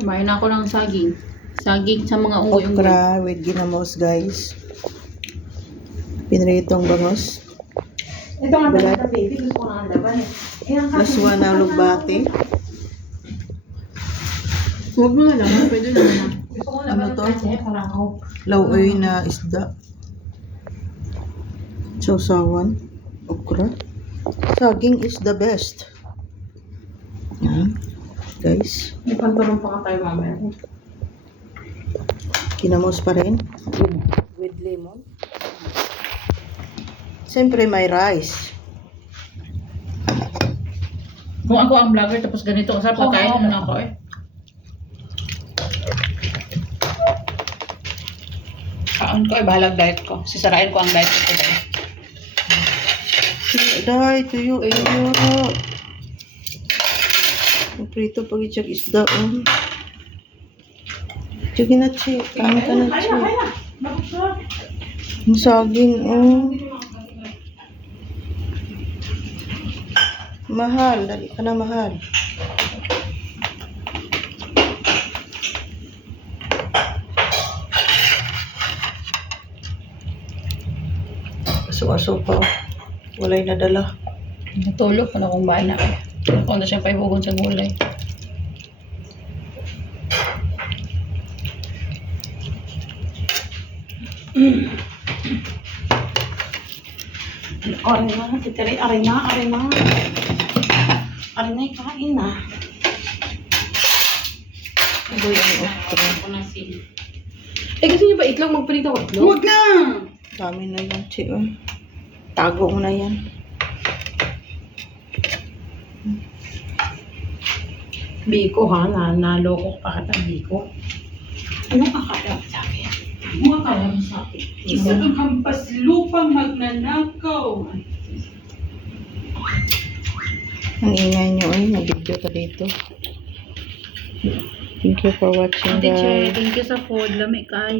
Kumain ako ng saging. Saging sa mga unggoy-unggoy. Okra with ginamos, guys. Pinritong bangos. Ito nga Balat. talaga baby. Gusto ko nga ang laban eh. Eh, one na lugbate. Huwag mo na lang. Pwede naman na. Ano to? parang ako. Lawoy na isda. Sausawan. Okra. Saging is the best. Yan. Guys. Pantalon pa ka tayo mamaya. Kinamos pa rin. With, with lemon. Siyempre may rice. Kung ako ang vlogger tapos ganito kasarap Oo. kakain mo na ako eh. Kaon ko eh, bahalag diet ko. Sisarain ko ang diet ko today. Dahil, tuyo, tuyo. Prito pag i-check isda, oh. Sige na, Chi. Kain ka na, Chi. Ang saging, oh. Mahal. Dali ka na, mahal. Aso-aso pa. oh. Walay nadala. Natulog pa na kung bana eh. Ako na siya pa ibugon sa gulay. Aray na, titiri. Aray na, aray na. Aray na, kain na. Ang okra. Ako na sili. Eh, gusto niyo ba itlog? Magpalit ako itlog? Huwag na! Dami na yan, Chi. oh. Tago mo na yan. Biko ha, na naloko pa kita Biko. Ano kakala mo sa akin? Ano kakala mo sa akin? Isa kang hampas lupang magnanakaw. Ang ingay nyo, ay, nag-video ka dito. Thank you for watching, guys. thank you sa food. Lamig kayo.